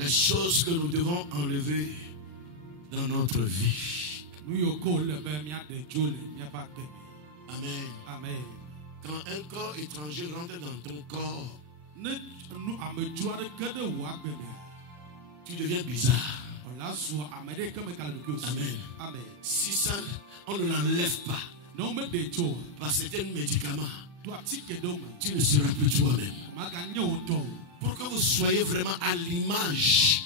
Les choses que nous devons enlever dans notre vie. Amen. Amen. Quand un corps étranger rentre dans ton corps, tu deviens bizarre. Amen. Amen. Si ça, on ne l'enlève pas par certains médicaments, tu ne seras plus toi-même. Pour que vous soyez vraiment à l'image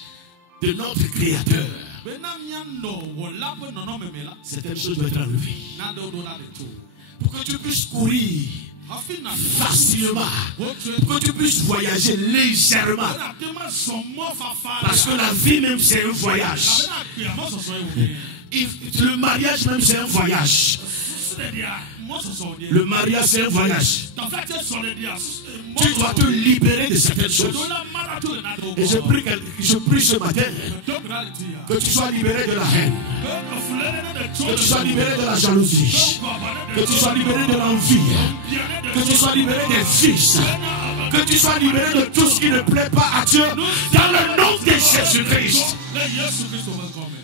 de notre Créateur, certaines choses doivent être enlevées. Pour que tu puisses courir facilement, pour que tu puisses voyager légèrement, parce que la vie même c'est un voyage. Le mariage même c'est un voyage. Le mariage c'est un voyage. Tu dois te libérer de certaines choses. Et je prie ce matin que tu sois libéré de la haine, que tu sois libéré de la jalousie, que tu sois libéré de l'envie, que tu sois libéré des fils, que tu sois libéré de tout ce qui ne plaît pas à Dieu dans le nom de Jésus-Christ.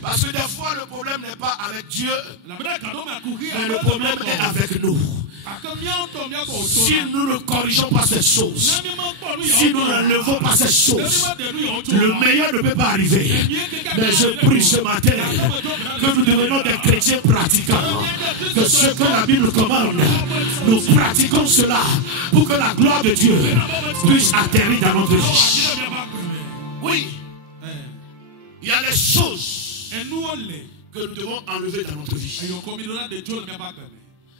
Parce que des fois le problème n'est pas avec Dieu, mais le problème est avec nous. Si nous ne corrigeons pas ces choses, si nous n'enlevons pas ces choses, le meilleur ne peut pas arriver. Mais je prie ce matin que nous devenions des chrétiens pratiquants, que ce que la Bible commande, nous pratiquons cela pour que la gloire de Dieu puisse atterrir dans notre vie. Oui, il y a des choses que nous devons enlever dans notre vie.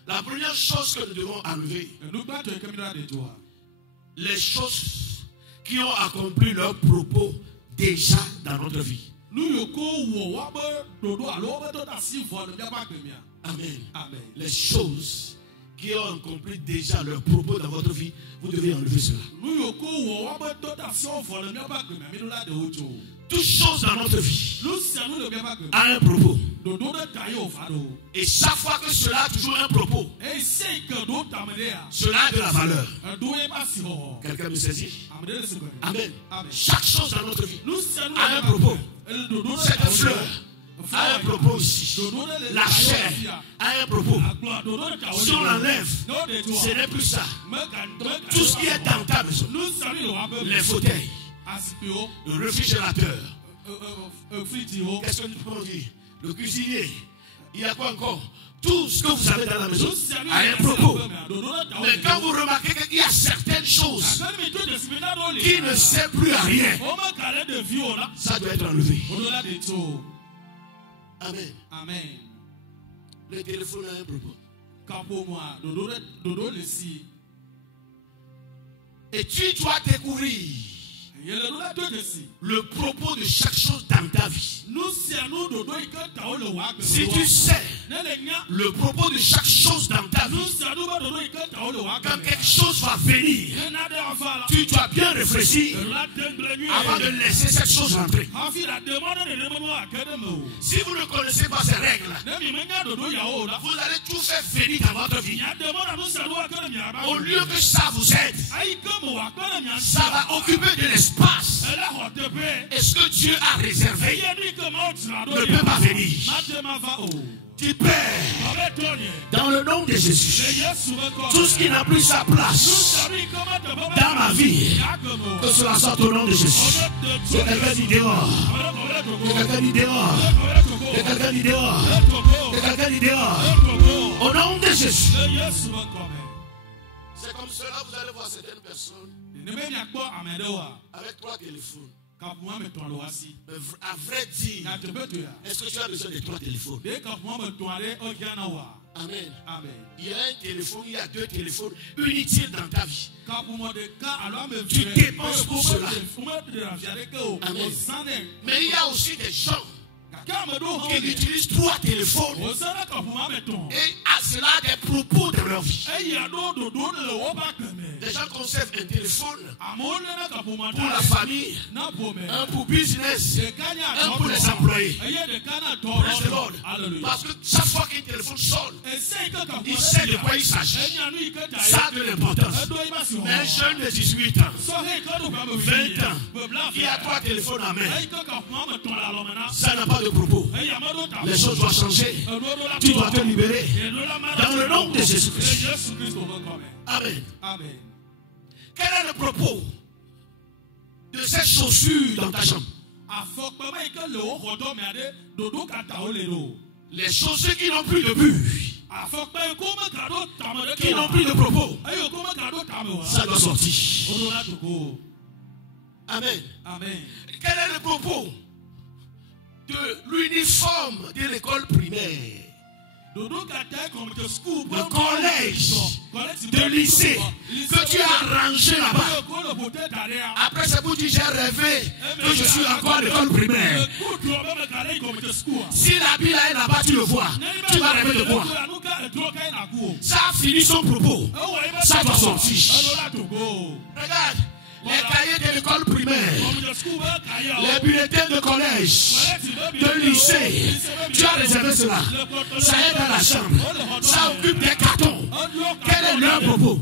La première chose que nous devons enlever, les choses qui ont accompli leur propos déjà dans notre vie. Amen. Amen. Les choses qui ont accompli déjà leur propos dans votre vie, vous devez enlever cela. Toute chose dans notre vie a un propos. Et chaque fois que cela a toujours un propos, cela a de la valeur. Quelqu'un me saisit? Amen. Chaque chose dans notre vie a un propos. Cette fleur a un propos ici. La chair a un propos. Si on l'enlève, ce n'est plus ça. Tout ce qui est dans ta maison, les fauteuils, le réfrigérateur, qu'est-ce que nous pouvons dire? Le cuisinier, il y a quoi encore? Tout ce que vous avez dans la maison a un propos. Mais quand vous remarquez qu'il y a certaines choses qui ne servent plus à rien, ça doit être enlevé. Amen. Amen. Le téléphone a un propos. Et tu dois découvrir le propos de chaque chose dans ta vie. Si tu sais le propos de chaque chose dans ta vie, quand quelque chose va venir, tu dois bien réfléchir avant de laisser cette chose entrer. Si vous ne connaissez pas ces règles, vous allez tout faire venir dans votre vie. Au lieu que ça vous aide, ça va occuper de l'espace. Et ce que Dieu a réservé ne peut pas venir. Tu perds dans le nom de Jésus tout ce qui n'a plus sa place dans ma vie, que cela sorte au nom de Jésus. Que quelqu'un dit dehors, que quelqu'un dit dehors, que quelqu'un dit dehors, que quelqu'un dit dehors, au nom de Jésus. C'est comme cela, vous allez voir certaines personnes avec 3 téléphones. À vrai dire, est-ce que tu as besoin de 3 téléphones? Amen. Amen. Il y a un téléphone, il y a 2 téléphones inutiles dans ta vie. Tu dépenses pour cela. Amen. Mais il y a aussi des gens qui utilisent 3 téléphones et à cela des propos de leur vie. Les gens conservent un téléphone pour la famille, un pour business, un pour les employés. Praise the Lord. Parce que chaque fois qu'un téléphone sonne, il sait de quoi il s'agit. Ça a de l'importance. Mais un jeune de 18 ans, 20 ans, qui a 3 téléphones en main, ça n'a pas de propos. Les choses doivent changer. Tu dois te libérer dans le nom de Jésus-Christ. Amen. Amen. Quel est le propos de cette chaussure dans ta chambre? Les chaussures qui n'ont plus de but, qui n'ont plus de propos, ça doit sortir. Amen. Amen. Quel est le propos de l'uniforme de l'école primaire, le collège, de lycée que tu as rangé là-bas? Après c'est pour dire j'ai rêvé que je suis encore à l'école primaire. Si la Bible est là-bas, tu le vois, tu vas rêver de quoi? Ça a fini son propos, ça doit sortir. Regarde. Les cahiers de l'école primaire, les bulletins de collège, de lycée, tu as réservé cela. Ça est dans la chambre. Ça occupe des cartons. Quel est leur propos?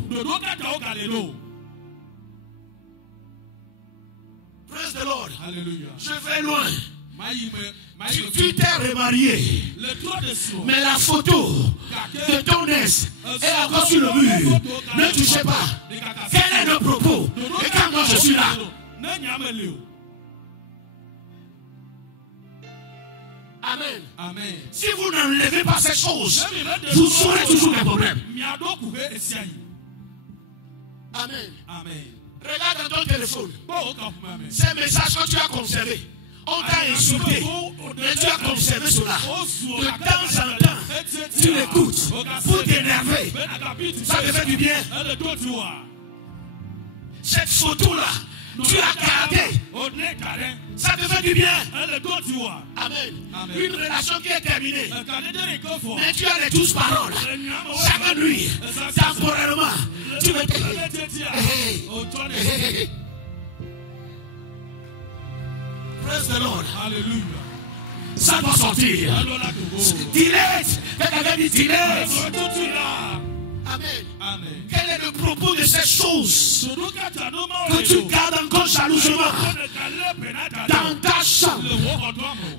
Praise the Lord. Je vais loin. Tu t'es remarié, mais la photo de ton ex est encore sur le mur. Ne touchez pas. Quel est le propos? Et quand moi je suis là, amen. Amen. Si vous n'enlevez pas ces choses, vous aurez toujours des problèmes. Amen. Amen. Regarde dans ton téléphone ces messages que tu as conservés. On t'a insulté, mais tu as conservé cela. De temps en temps, tu l'écoutes pour t'énerver. Ça te fait du bien. Cette photo-là, tu l'as gardée. Ça te fait du bien. Amen. Une relation qui est terminée. Mais tu as les 12 paroles. Chaque nuit, temporairement, tu me dis. Praise the Lord. Hallelujah. Ça doit sortir. Delete. Quelqu'un dit delete. Amen. Amen. Quel est le propos de ces choses que tu gardes encore jalousement dans ta chambre,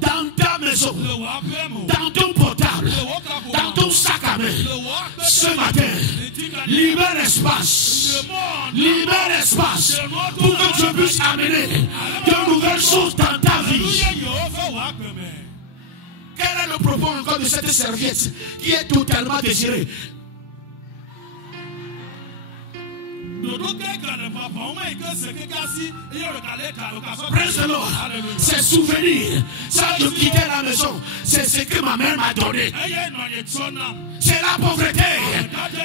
dans ta maison, dans ton portable, dans ton sac à main? Ce matin, libère l'espace. Libère l'espace pour que tu puisses amener de nouvelles choses dans ta vie. Quel est le propos encore de cette serviette qui est totalement désirée? Praise the Lord. Ces souvenirs, ça de quitter la maison, c'est ce que ma mère m'a donné. C'est la pauvreté.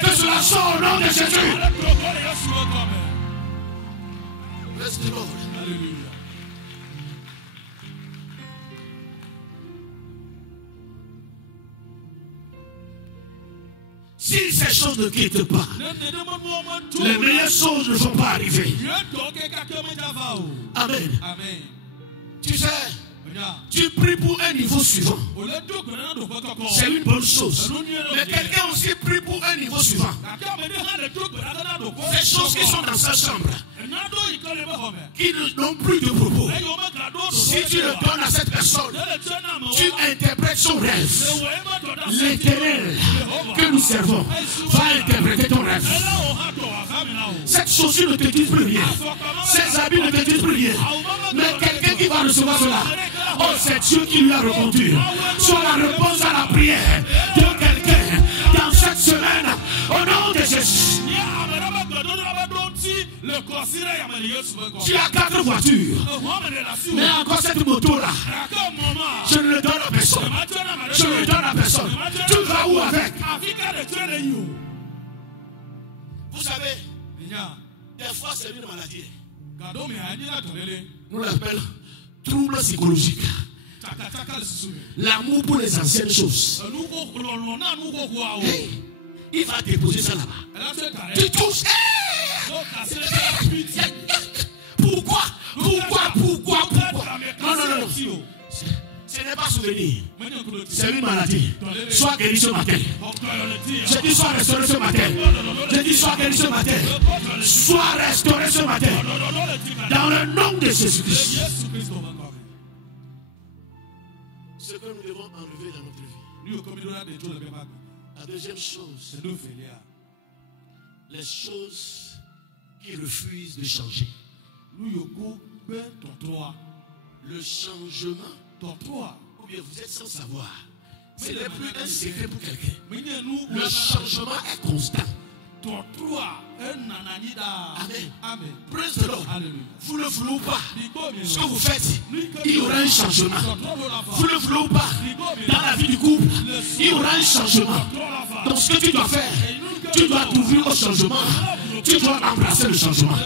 Que cela soit au nom de Jésus. Praise the Lord. Hallelujah. Si ces choses ne quittent pas, les meilleures choses ne vont pas arriver. Amen. Amen. Tu sais, tu pries pour un niveau suivant. C'est une bonne chose. Mais quelqu'un aussi prie pour un niveau suivant. Les choses qui sont dans sa chambre, qui n'ont plus de propos, si tu le donnes à cette personne, tu interprètes son rêve. L'Éternel que nous servons va interpréter ton rêve. Cette chaussure ne te dit plus rien. Ces habits ne te disent plus rien. Mais quelqu'un qui va recevoir cela, oh, c'est Dieu qui lui a répondu. Soit la réponse à la prière de quelqu'un dans cette semaine, au nom de Jésus. Tu as 4 voitures, mais encore cette moto-là, je ne le donne à personne. Je ne le donne à personne. Tu vas où avec? Vous savez, des fois c'est une maladie. Nous l'appelons trouble psychologique. L'amour pour les anciennes choses. Hey, il va déposer ça là-bas. Tu touches. Pourquoi? Non. Ce n'est pas souvenir. C'est une maladie. Sois guéri ce matin. Je dis sois restauré ce matin. Je dis sois guéri ce matin. Sois restauré ce matin. Dans le nom de Jésus-Christ. Ce que nous devons enlever dans notre vie. La deuxième chose. Les choses qui refusent de changer. Le changement. Ou bien vous êtes sans savoir. Ce n'est plus un secret pour quelqu'un. Le changement est constant. Amen. Praise the Lord. Vous le voulez ou pas, ce que vous faites, il y aura un changement. Vous le voulez ou pas, dans la vie du couple, il y aura un changement. Donc ce que tu dois faire, tu dois t'ouvrir au changement. Tu dois embrasser le changement.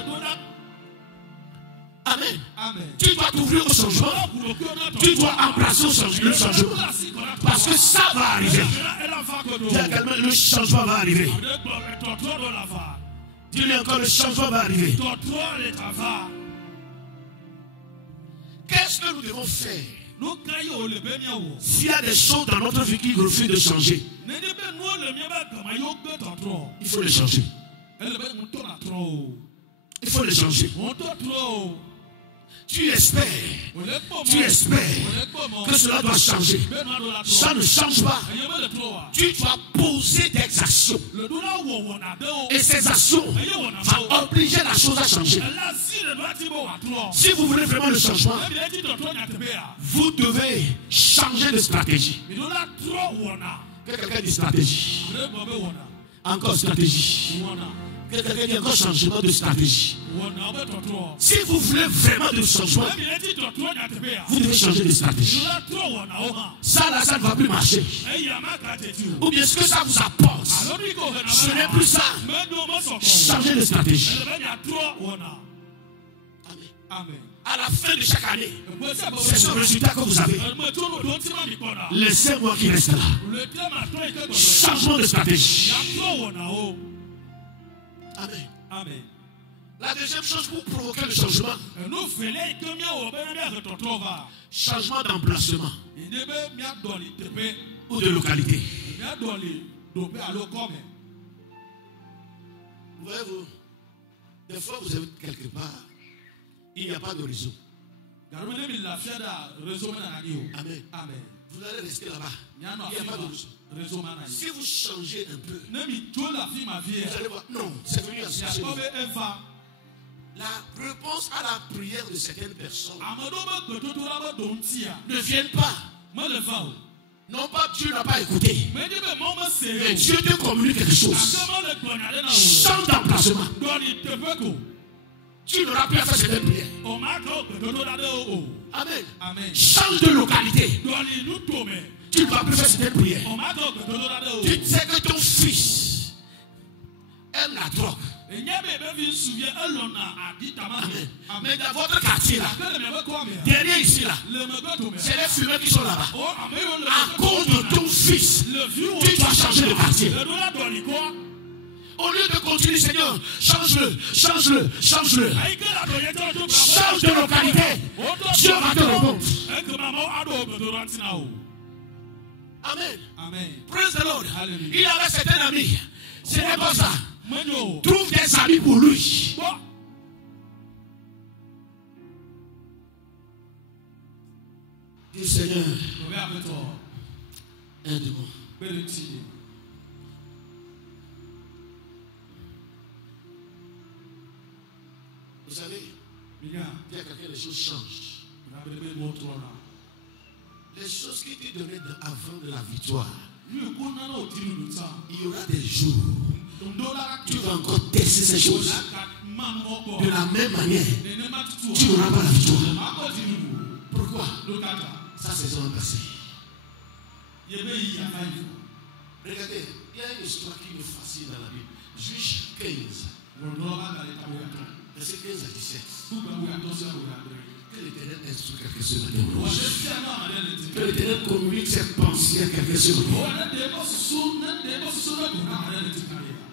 Amen. Tu dois t'ouvrir au changement. Tu dois embrasser le changement. Parce que ça va arriver. Le changement va arriver. Dis-lui encore, le changement va arriver. Qu'est-ce que nous devons faire s'il y a des choses dans notre vie qui refusent de changer? Il faut les changer. Il faut les changer. Tu espères que cela doit changer. Ça ne change pas. Tu dois poser des actions. Et ces actions vont obliger la chose à changer. Si vous voulez vraiment le changement, vous devez changer de stratégie. Que quelqu'un dit stratégie. Encore stratégie. Que quelqu'un dit encore changement de stratégie. Si vous voulez vraiment de changement, vous devez changer de stratégie. Ça là, ça ne va plus marcher. Ou bien ce que ça vous apporte, ce n'est plus ça. Changez de stratégie. Amen. À la fin de chaque année, c'est ce résultat que vous avez. Laissez-moi qui reste là. Changement de stratégie. Amen. La deuxième chose pour provoquer le changement, changement d'emplacement ou de localité. Voyez-vous, des fois vous êtes quelque part, il n'y a pas de réseau. Amen. Vous allez rester là-bas. Il n'y a pas de réseau. Si vous changez un peu, vous allez voir, non, c'est venu à ce moment. La réponse à la prière de certaines personnes ne viennent pas. Non pas Dieu n'a pas écouté, mais Dieu te communique quelque chose. Change d'emplacement. Tu n'auras plus à faire cette prière. Amen. Change de localité. Tu ne vas plus faire cette prière. Tu sais que ton fils aime la drogue. Amen. Mais dans votre quartier là, derrière ici là, c'est les fumeurs qui sont là-bas. À cause de ton fils, tu dois changer de quartier. Au lieu de continuer, Seigneur, change-le. Change de localité. Dieu va te répondre. Amen. Praise the Lord. Il avait certains amis. Ce n'est pas ça. Trouve des amis pour lui. Dis Seigneur, aide-moi. Vous savez, il y a quelqu'un, les choses changent. Les choses qui t'ont donné avant de la victoire, il y aura des jours tu vas encore tester ces choses. De la même manière, tu n'auras pas la victoire. Pourquoi? Ça, c'est son passé. Regardez, il y a une histoire qui me fascine dans la Bible. Juge 15. Verset 15 à 17. Que l'Éternel instruit quelqu'un ce matin. Que l'Éternel communique ses pensées à quelqu'un ce matin.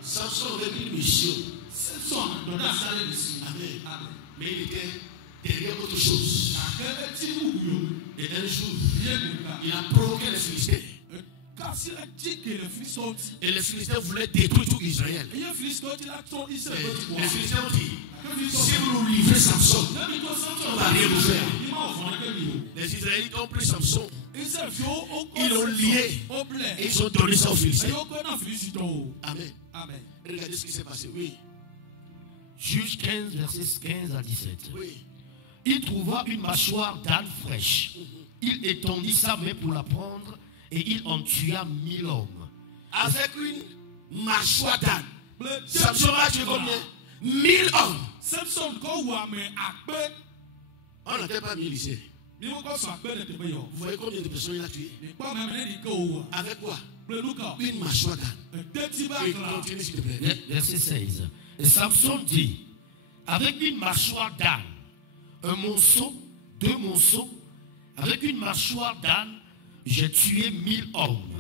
Samson avait une mission. Amen. Mais il était derrière autre chose. Et un jour, il a provoqué les Philistins. Et les Philistins voulaient détruire tout Israël. Les Philistins ont dit, si vous nous livrez Samson, on ne va rien vous faire. Les Israélites ont pris Samson, ils l'ont lié et ils ont donné ça aux Philistins. Amen. Regardez ce qui s'est passé. Oui. Juge 15, versets 15 à 17. Oui. Il trouva une mâchoire d'âne fraîche. Il étendit sa main pour la prendre et il en tua 1000 hommes. Avec une mâchoire d'âne. Samson a tué combien? 1000 hommes. On n'était pas 1000 ici. Vous voyez combien de personnes il a tué? Avec quoi? Une mâchoire d'âne. Et continue s'il te plaît. Verset 16. Et Samson dit, avec une mâchoire d'âne, un monceau, 2 monceaux, avec une mâchoire d'âne, j'ai tué 1000 hommes.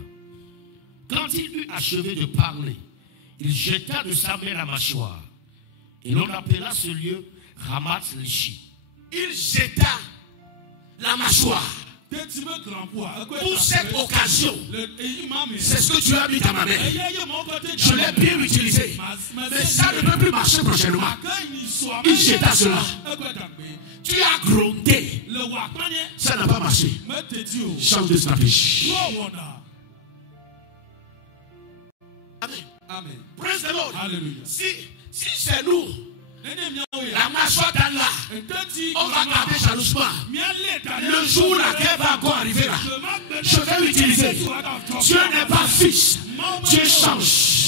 Quand il eut achevé de parler, il jeta de sa main la mâchoire. Et l'on appela ce lieu Ramath-Lishi. Il jeta la mâchoire. Pour cette occasion, c'est ce que tu as mis dans ma main. Je l'ai bien utilisé. Mais ça ne peut plus marcher prochainement. Il jeta cela. Tu as grondé. Ça n'a pas marché. Change de stratégie. Amen. Praise the Lord. Si c'est nous, la mâchoire d'âne là, on va garder jalousement. Le jour où la guerre va encore arriver là, je vais l'utiliser. Dieu n'est pas fils, Dieu change.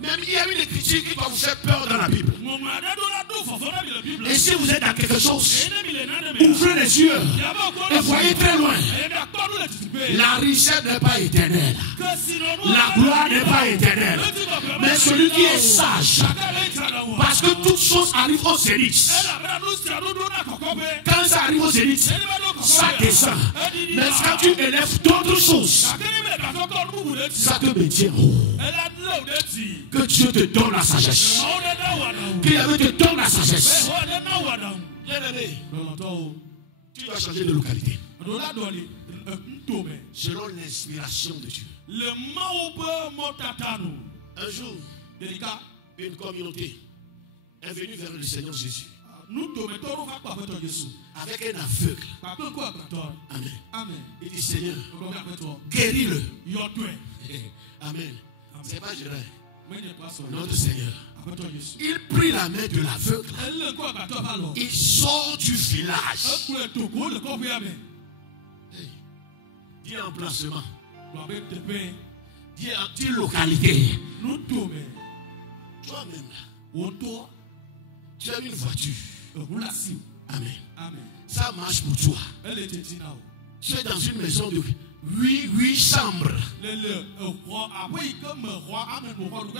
Même il y a une écriture qui va vous faire peur dans la Bible. Et si vous êtes dans quelque chose, ouvrez les yeux et voyez très loin. La richesse n'est pas éternelle. La gloire n'est pas éternelle. Mais celui qui est sage, parce que toutes choses arrivent au zénith. Quand ça arrive au zénith, ça descend. Mais quand tu élèves d'autres choses, ça te maintient haut. Que Dieu te donne la sagesse. Que Dieu te donne la sagesse. Bien-aimé, tu dois changer de localité. Selon l'inspiration de Dieu. Un jour, une communauté est venue vers le Seigneur Jésus. Avec un aveugle. Amen. Il dit, Seigneur, guéris-le. Amen. C'est pas Jérémie. Notre Seigneur. Il prit la main de l'aveugle. Il sort du village. Dis emplacement. Dis localité. Toi-même, tu as une voiture. Amen. Ça marche pour toi. Tu es dans une maison de 8 chambres.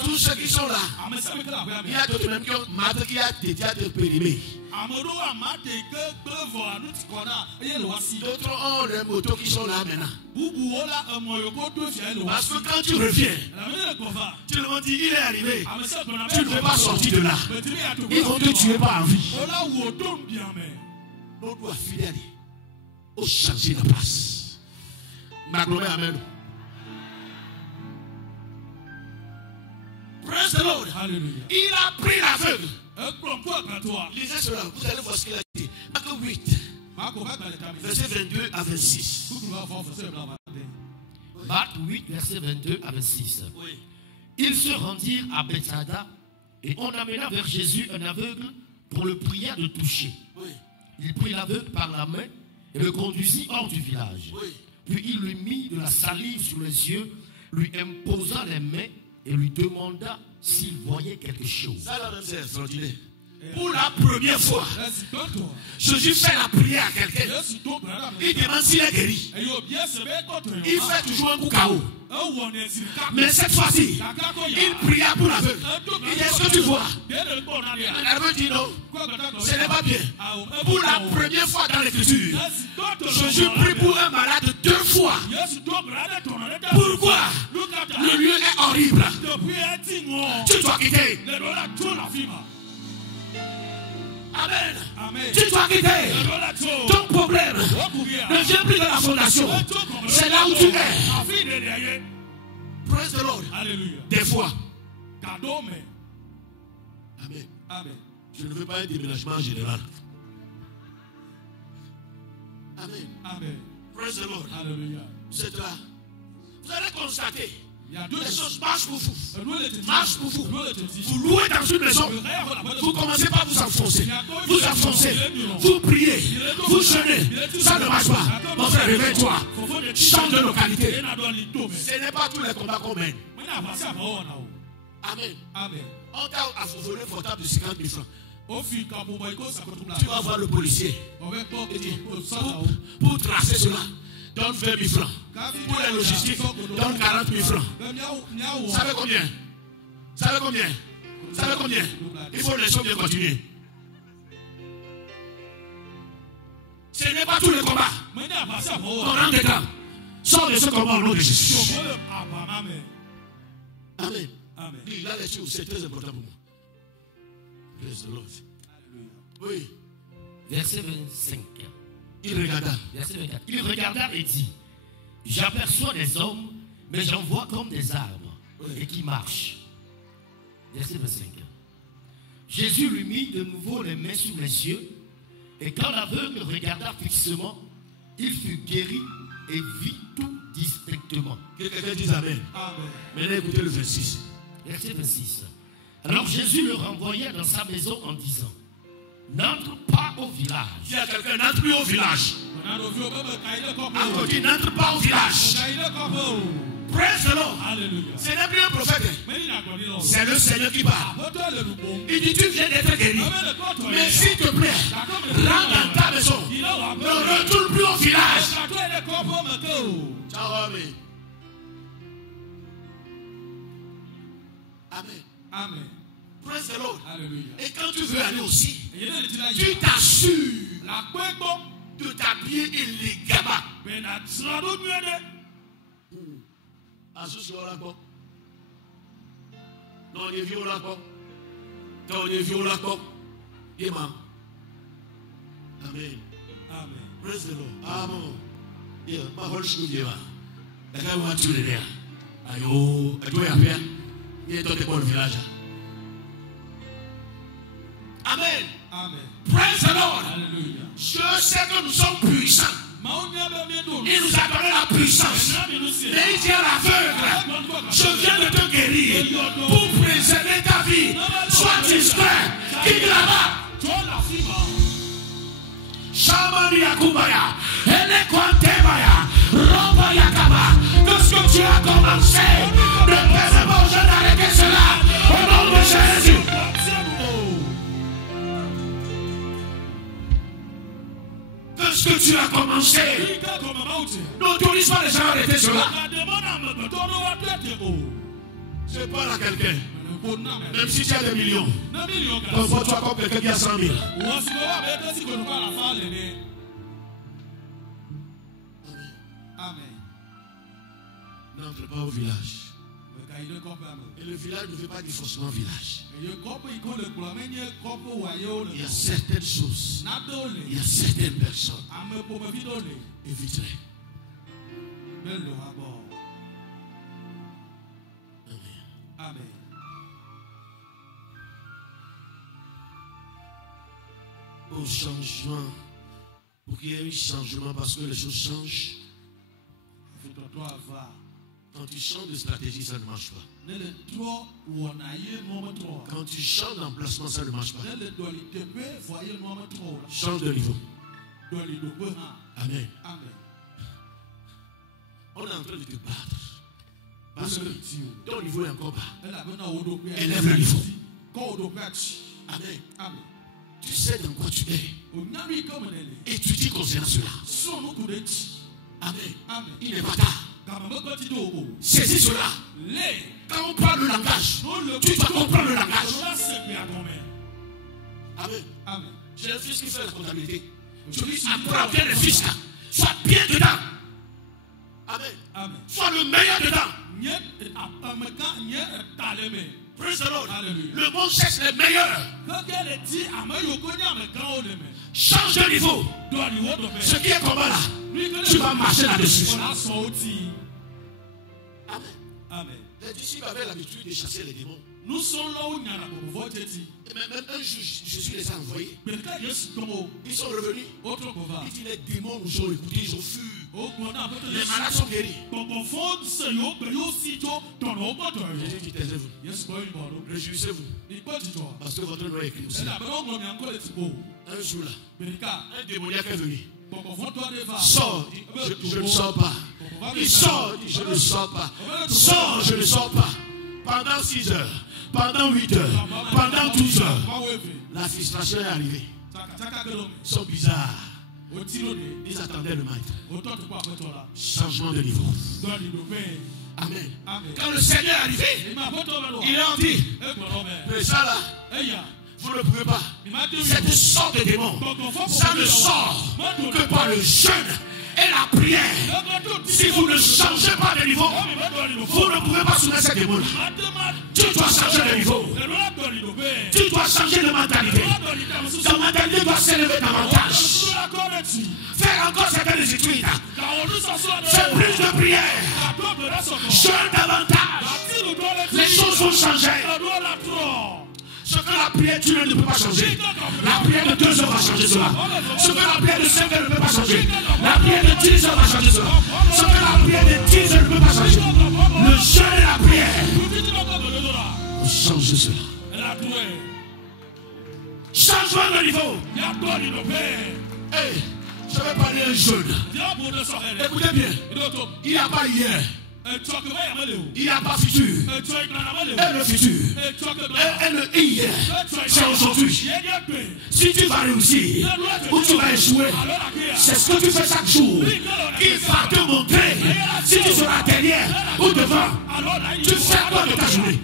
Tous ceux qui sont là, il y a d'autres même qui ont maté qui a déjà été périmé. D'autres ont les motos qui sont là maintenant. Parce que quand tu reviens, tu leur dis il est arrivé. Tu ne veux pas sortir de là. Ils vont te tuer par envie. On doit fidèle au changer de place. Amen. Praise the Lord. Hallelujah. Il a pris l'aveugle. Lisez cela, vous allez voir ce qu'il a dit. Marc 8, verset 22 à 26. Marc 8, verset 22 à 26. Oui. Ils se rendirent à Bethsaida et on amena vers Jésus un aveugle pour le prier de toucher. Oui. Il prit l'aveugle par la main et le conduisit hors du village. Oui. Puis il lui mit de la salive sur les yeux, lui imposa les mains et lui demanda s'il voyait quelque chose. Ça, c'est extraordinaire. Pour la première fois, Jésus fait la prière à quelqu'un. Il demande s'il est guéri. Il fait toujours un coup KO. Mais cette fois-ci, il pria pour l'aveugle. Il dit, est-ce que tu vois? Elle dit non. Ce n'est pas bien. Pour la première fois dans l'écriture, Jésus prie pour un malade 2 fois. Pourquoi? Le lieu est horrible. Tu dois quitter. Amen. Tu dois quitter. Ton problème ne vient plus de la fondation. C'est là où tu es. Praise the Lord. Alléluia. Des fois. Amen. Amen. Je ne veux pas un déménagement général. Amen. Amen. Praise the Lord. Alléluia. C'est là. Vous allez constater. Les choses marchent pour vous. Marchent pour vous. Vous louez dans une maison. Vous commencez par vous enfoncer. Vous enfoncez. Vous priez. Vous jeûnez. Ça ne marche pas. Mon frère, réveille-toi. Change de localité. Ce n'est pas tous les combats qu'on mène. Amen. On t'a affolé pour table de 50 000 francs. Tu vas voir le policier. Pour tracer cela, donne 20 000 francs. Pour la logistique, donne 40 000 francs. Savez combien? Savez combien? Savez combien? Il faut laisser bien continuer. Ce n'est pas tous les combats. On rentre dedans. Sors de ce combat au nom de Jésus. Amen. Il a les choses, c'est très important pour moi. Praise the Lord. Oui. Verset 25. Il regarda. Verset 24. Il regarda et dit: j'aperçois des hommes, mais j'en vois comme des arbres, et qui marchent. Verset 25. Jésus lui mit de nouveau les mains sur les yeux, et quand l'aveugle regarda fixement, il fut guéri et vit tout distinctement. Que quelqu'un dise Amen. Maintenant écoutez le 26. Verset 26. Alors Jésus le renvoya dans sa maison en disant: n'entre pas au village. Il y a quelqu'un, n'entre plus au village. Encore dit, n'entre pas au village. Praise the Lord. Ce n'est plus un prophète. C'est le Seigneur qui parle. Il dit: tu viens d'être guéri. Mais s'il te plaît, rentre dans ta maison. Ne retourne plus au village. Ciao, amen. Amen. Praise the Lord. Et quand tu veux aller aussi, tu t'assures de t'habiller élégamment. Non, il est violent. Non, il est violent. Amen. Praise the Lord. Amen. Ma whole school, you are. The guy wants you there. Ayo, I do have il est dans le village. Amen. Praise the Lord. Je sais que nous sommes puissants. Il nous a donné la puissance. Mais il dit à l'aveugle: je viens de te guérir pour préserver ta vie. Sois discret. Quitte là-bas. Shamania Kubaya. Elekwantebaya. Robaya Kaba. Que ce que tu as commencé, ne permets pas d'arrêter cela. Au nom de Jésus. Que ce que tu as commencé, n'autorise pas les gens à arrêter cela. Je parle à quelqu'un. Même si tu as des millions, comporte-toi comme quelqu'un qui a 100 000. N'entre pas au village. Et le village ne fait pas du forcément village. Il y a certaines choses. Il y a certaines personnes. Éviterai. Amen. Au changement, pour qu'il y ait un changement, parce que les choses changent. Quand tu changes de stratégie, ça ne marche pas. Quand tu changes d'emplacement, ça ne marche pas. Change de niveau. Amen. On est en train de te battre. Parce que ton niveau est encore bas. Élève le niveau. Amen. Tu sais dans quoi tu es. Et tu dis concernant cela. Amen. Il n'est pas tard. Saisis cela. Quand on parle le langage, tu dois comprendre le langage. Amen. J'ai un fils qui fait la comptabilité. Je lui apprends bien les fiscs. Sois bien dedans. Amen. Sois le meilleur dedans. Praise the Lord. Alléluia. Le monde cherche les meilleurs. Change de niveau. Ce qui est combat là, tu vas marcher là-dessus. Amen. Amen. Les disciples avaient l'habitude de chasser les démons. Nous sommes là où il y a la Et même un jour, Jésus les a envoyés. Ils sont revenus. Il dit les démons nous ont écoutés, ils ont fui. Les malades sont guéris. Jésus dit taisez-vous. Réjouissez-vous. Parce que votre nom est écrit aussi. Un jour là, un démoniaque est venu. Sors, je ne sors pas. Il sort, dit je ne sors pas. Sors, je ne sors pas. Pendant 6 heures, pendant 8 heures, pendant 12 heures, la frustration est arrivée. Ils sont bizarres. Ils attendaient le maître. Changement de niveau. Amen. Quand le Seigneur est arrivé, il leur dit, mais ça là, vous ne pouvez pas. Cette sorte de démon, ça ne sort que par le jeûne et la prière. Si vous ne changez pas de niveau, vous ne pouvez pas soumettre ces démons. Tu dois changer de niveau. Tu dois changer de mentalité. Ta mentalité doit s'élever davantage. Faire encore certaines études. Faire plus de prière. Jeûne davantage. Les choses vont changer. Ce que la prière d'une ne peut pas changer. La prière de 2 heures va changer cela. Ce que la prière de 5 heures ne peut pas changer. La prière de 10 heures va changer cela. Ce que la prière de 10 heures ne peut pas changer. Le jeûne et la prière vont changer cela. Changement de niveau. Hey, je vais parler un jeune. Écoutez bien. Il n'y a pas hier. Il n'y a pas futur. Et le futur. Et le hier. C'est aujourd'hui. Si tu vas réussir ou tu vas échouer, c'est ce que tu fais chaque jour. Il va te montrer si tu seras derrière ou devant. Tu fais quoi de ta journée?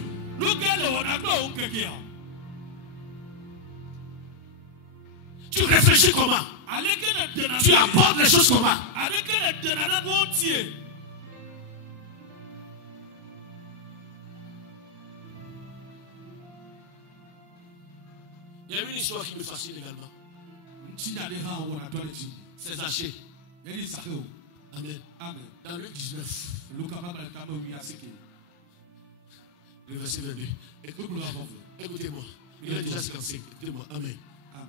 Tu réfléchis comment? Tu abordes les choses comment? Il y a une histoire qui me fascine également. C'est Zachée. Amen. Dans Luc 19, le verset 22. Écoutez-moi. Il est déjà 55. Écoutez-moi. Amen.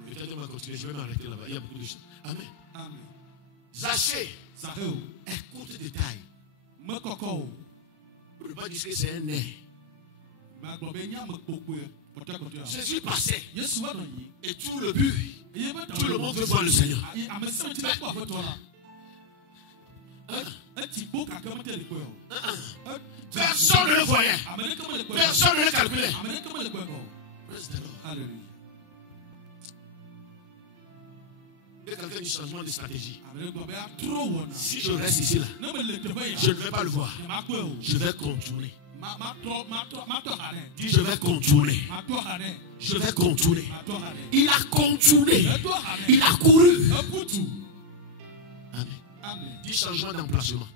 Peut-être on va continuer. Je vais m'arrêter là-bas. Il y a beaucoup de choses. Amen. Zachée. Écoute le détail. On ne peut pas dire que c'est un nez. Jésus passait et tout le but, tout le monde veut voir le Seigneur. Personne ne le voyait. Personne ne le calculait. Il y a quelqu'un du changement de stratégie. Si je reste ici là, je ne vais pas le voir. Je vais contourner. Dis je vais contourner. Je vais contourner. Il a contourné. Il a couru. Amen. Dis changement d'emplacement.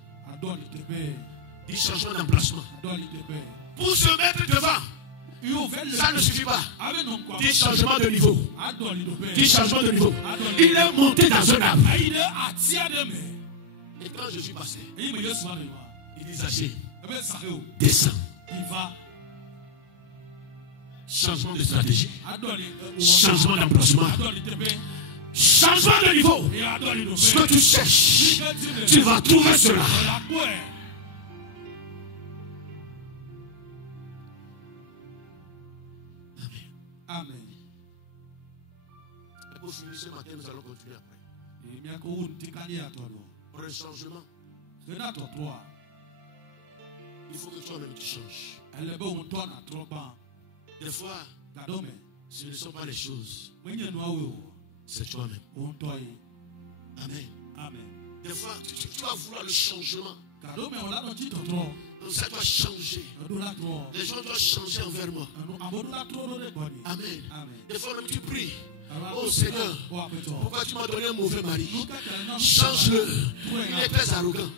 Dis changement d'emplacement. Pour se mettre devant, ça ne suffit pas. Dis changement de niveau. Dis changement de niveau. Il est monté dans un arbre. Et quand je suis passé, il dit Zachée, descends. Changement de stratégie. Changement d'emplacement. Changement de niveau. Ce que tu cherches, tu vas trouver cela. Amen. Et pour finir ce matin, nous allons continuer après. Pour un changement, il faut que toi-même tu changes. Des fois, ce ne sont pas les choses. C'est toi-même. Amen. Des fois, tu vas vouloir le changement. Donc ça doit changer. Les gens doivent changer envers moi. Amen. Des fois même tu pries. Oh Seigneur, pourquoi tu m'as donné un mauvais mari? Change-le. Il est très arrogant.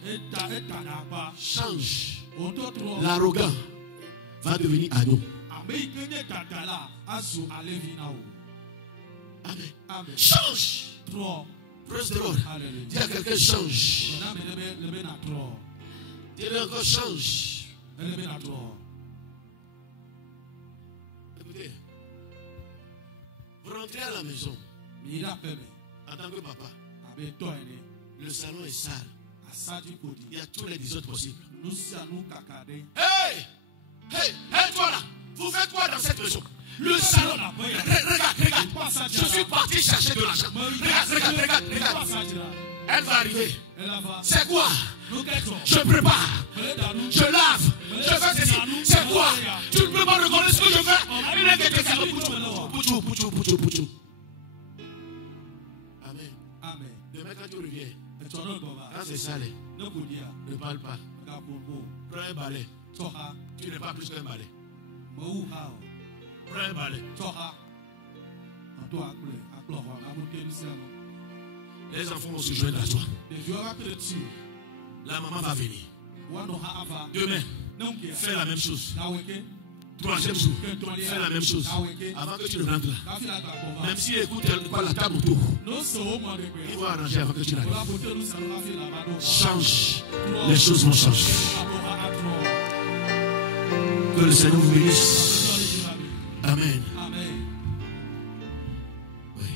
Change. L'arrogant va devenir agneau. Amen. Change. Praise the Lord. Dis à quelqu'un change. Dis-le encore change. Écoutez, vous rentrez à la maison en tant que papa. Le salon est sale. Il y a tous les désordres possibles. Hey! Hey! Hey, toi là! Vous faites quoi dans cette maison? Le salon. Regarde. Je suis parti chercher de l'argent. Regarde. Elle va arriver. C'est quoi? Je prépare. Je lave. Je fais ceci. C'est quoi? Tu ne peux pas reconnaître ce que je fais? Pouchou. Amen. Demain quand tu reviens, quand c'est salé, ne parle pas. Prends un balai. Tu n'es pas plus qu'un balai. Prends un balai. Les enfants vont se joindre à toi. La maman va venir. Demain, fais la même chose. Troisième jour, fais la même chose. Avant que tu ne rentres là. Même s'il écoute la table autour, il va arranger avant que tu n'arrives. Change. Les choses vont changer. Que le Seigneur vous bénisse. Amen. Oui.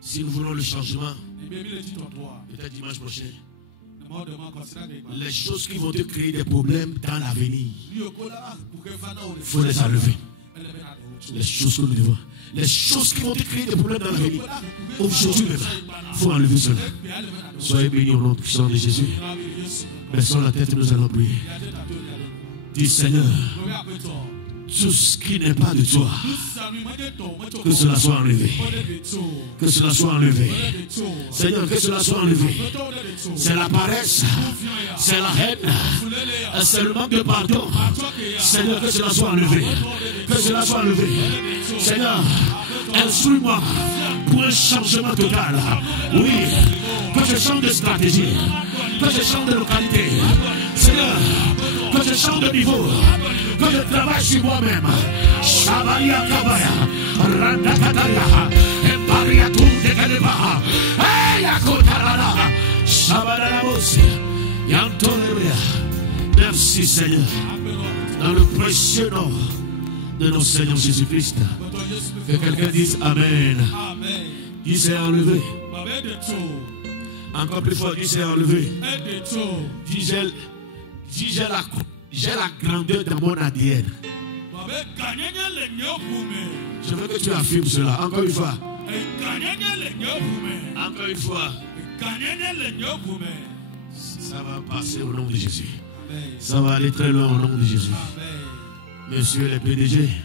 Si nous voulons le changement, peut-être dimanche prochain, les choses qui vont te créer des problèmes dans l'avenir, il faut les enlever. Les choses que nous devons. Les choses qui vont te créer des problèmes dans l'avenir, aujourd'hui même, il faut enlever cela. Soyez bénis au nom puissant de Jésus. Baissons la tête, nous allons prier. Dis Seigneur, tout ce qui n'est pas de toi, que cela soit enlevé. Que cela soit enlevé. Seigneur, que cela soit enlevé. C'est la paresse, c'est la haine, c'est le manque de pardon. Seigneur, que cela soit enlevé. Que cela soit enlevé. Seigneur, instruis-moi pour un changement total. Oui, que je change de stratégie, que je change de localité. Seigneur, que je change de niveau, que je travaille sur moi-même. Shabaria Kabaya, Randa Kataria, Emparia Tudekaneba, Ayakotarana, Shabarabos, Yantoneria. Merci Seigneur, dans le précieux nom de notre Seigneur Jésus-Christ. Que quelqu'un dise Amen. Dis c'est enlevé. Encore plus fort, dis c'est enlevé. Dis j'ai la grandeur de mon ADN. Je veux que tu affirmes cela. Encore une fois. Encore une fois. Ça va passer au nom de Jésus. Ça va aller très loin au nom de Jésus. Monsieur le PDG.